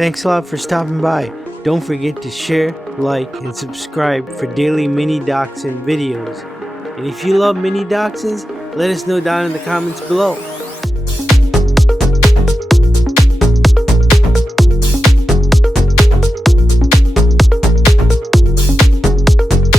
Thanks a lot for stopping by. Don't forget to share, like, and subscribe for daily mini dachshund videos. And if you love mini dachshunds, let us know down in the comments below.